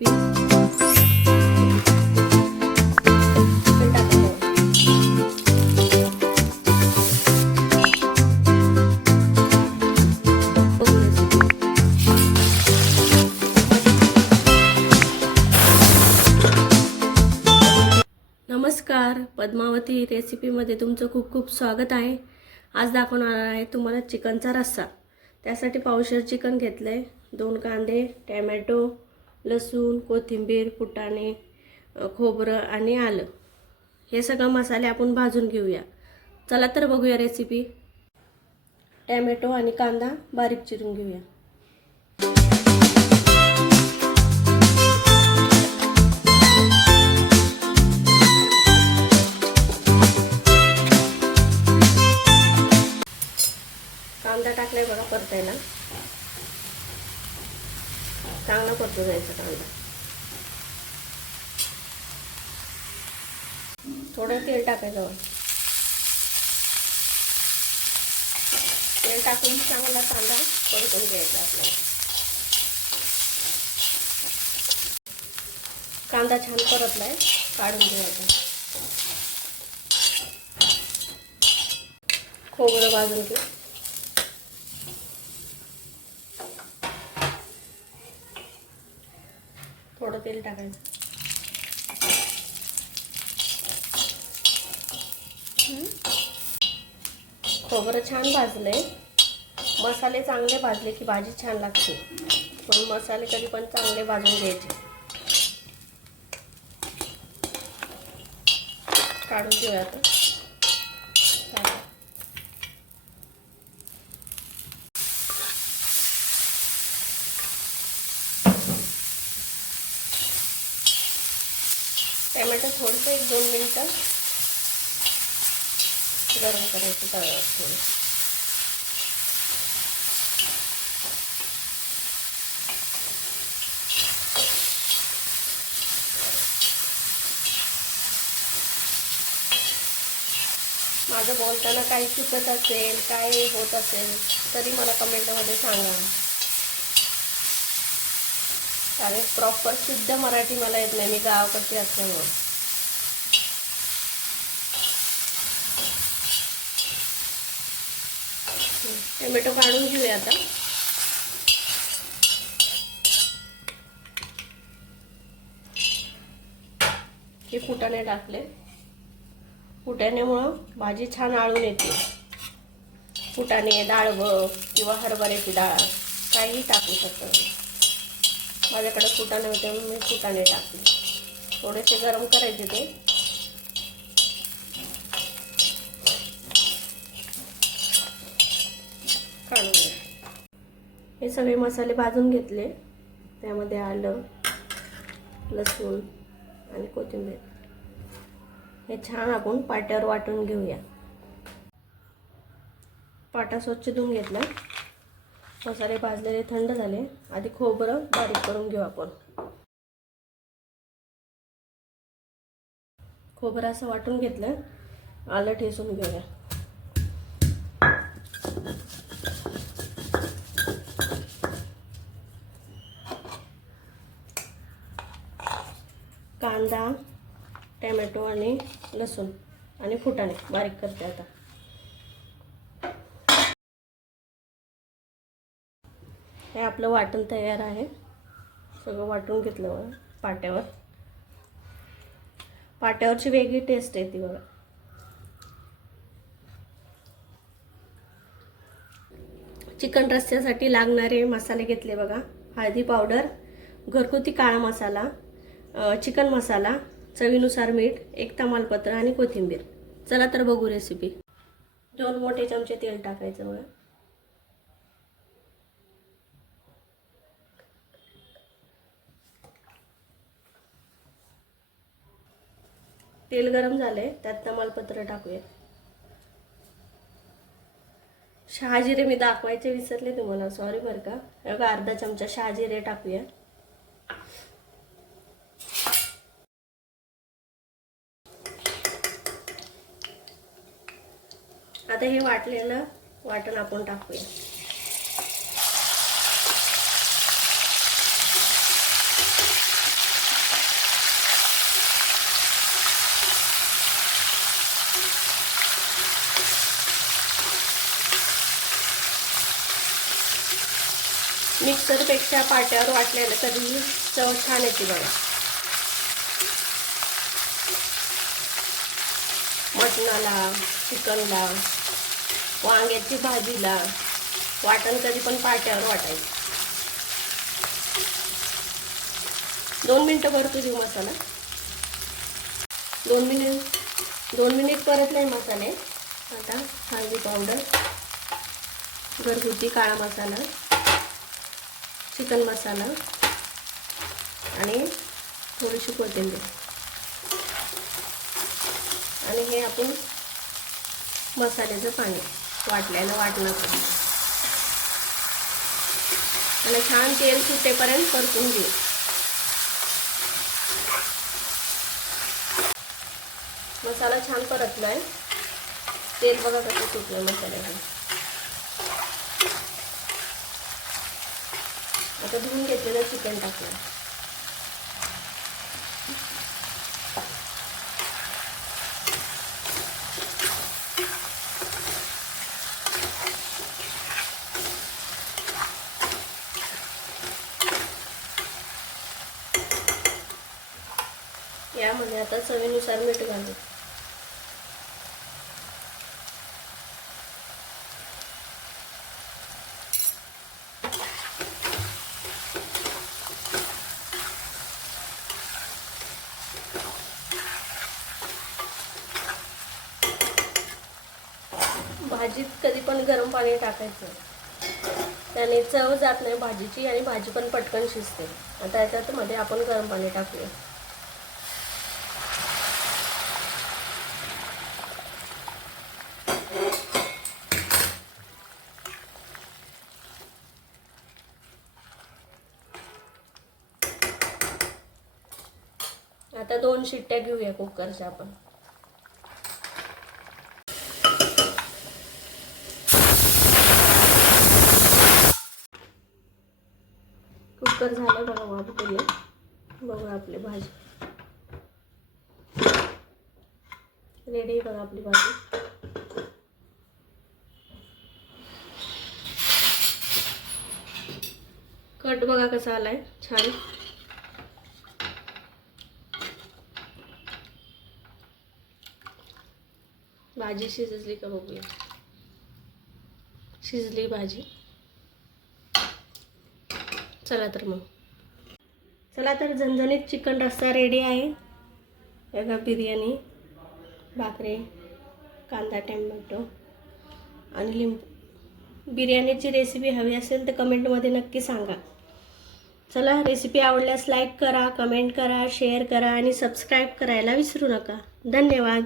नमस्कार, पद्मावती रेसिपीमध्ये तुमचं खूप खूप स्वागत आहे। आज दाखवणार आहे तुम्हाला चिकनचा रस्सा। त्यासाठी पावशेर चिकन घेतले, 2 कांदे, टोमॅटो, लसूण, कोथिंबीर, फुटाणे, खोबरं आणि आलं। हे सगळे मसाले आपण भाजून घेऊया। चला तर बघूया रेसिपी। टोमॅटो आणि कांदा बारीक चिरून घेऊया। कांदा टाकलाय बघा परतायला, चांगला परतू द्यायचा कांदा। थोडं तेल टाकायचं, तेल टाकून चांगला कांदा परतून घ्यायचा आपल्याला। कांदा छान परतलाय, काढून घ्यायचा। खोबरं भाजून घेऊ। थोडं तेल टाकायचं। खोबरं छान भाजलंय। मसाले चांगले भाजले की भाजी छान लागते, पण मसाले कधी पण चांगले भाजून घ्यायचे। काढून घेऊया आता। टोमॅटो थोडंसं 1-2 मिनिटं गरम करायचं तव्यावर थोडं। माझं बोलताना काही चुकत असेल, काय होत असेल तरी मला कमेंटमध्ये सांगा, कारण प्रॉपर शुद्ध मराठी मला येत नाही, मी गावाकडची असल्यामुळे। टोमॅटो काढून घेऊया आता। हे फुटाणे टाकले, फुटाण्यामुळं भाजी छान आळून येते। फुटाणे, डाळवं किंवा हरभऱ्याची डाळ काही टाकू शकतो। माझ्याकडे फुटाणे होते म्हणून मी फुटाणे टाकले। थोडेसे गरम करायचे ते। काढून हे सगळे मसाले भाजून घेतले, त्यामध्ये आलं, लसूण आणि कोथिंबीर हे छान आपण पाट्यावर वाटून घेऊया। पाटा स्वच्छ धुवून घेतला। मसाले भाजलेले थंड झाले, आधी खोबरं बारीक करून घेऊ आपण। खोबरं असं वाटून घेतलं, आलं ठेचून घेऊया। कांदा, टोमॅटो आणि लसूण आणि फुटाणे बारीक करते आता। हे आपलं वाटण तयार आहे। सगळं वाटून घेतलं पाट्यावर। पाट्यावरची वेगळी टेस्ट येते बघा। चिकन रस्स्यासाठी लागणारे मसाले घेतले बघा। हळदी पावडर, घरगुती काळा मसाला, चिकन मसाला, चवीनुसार मीठ, 1 तमालपत्र आणि कोथिंबीर। चला तर बघू रेसिपी। 2 मोठे चमचे तेल टाकायचं बघा। तेल गरम झाले, त्यात तमालपत्र टाकूया। शहाजिरे मी दाखवायचे विसरले तुम्हाला, सॉरी बरं का। बघा, अर्धा चमचा शहाजिरे टाकूया। आता हे वाटलेलं वाटण आपण टाकूया। मिक्सरपेक्षा पाट्यावर वाटलेलं कधीही चव छान येते बघा. मटणाला, चिकनला, वांग्याची भाजीला वाटण कधी पण पाट्यावर वाटायचं. 2 मिनिटं परतू देऊ मसाला. 2 मिनिट परतले मसाले. आता हळदी पावडर, घरगुती काळा मसाला, चिकन मसाला आणि थोडीशी कोथिंबीर आणि हे आपण मसाल्याचं पाणी वाटणं आणि छान तेल सुटेपर्यंत परतून घेऊ. मसाला छान परतलाय. तेल बघा कसं सुटलं मसाल्याचं. आता धुवून घेतलेलं चिकन टाकलं. यामध्ये आता चवीनुसार मीठ घालू. भाजीत कधी पण गरम पाणी टाकायचं, त्याने चव जात नाही भाजीची आणि भाजी पण पटकन शिजते. आता याच्यात मध्ये आपण गरम पाणी टाकूया. आता 2 शिट्ट्या घेऊया कुकरच्या आपण. कुकर झालं बघा, वाफ दिली. बघा आपली भाजी रेडी बघा. आपली भाजी कट बघा कसा आलाय छान. भाजी शिजली का बघूया. शिजली भाजी. चला तर झणझणीत चिकन रस्सा रेडी आहे. बघा बिर्याणी, भाकरी, कांदा टोमॅटो आणि लिंबू. बिर्याणीची रेसिपी हवी असेल तर कमेंटमध्ये नक्की सांगा. चला, रेसिपी आवडल्यास लाईक करा, कमेंट करा, शेअर करा आणि सबस्क्राईब करायला विसरू नका. धन्यवाद.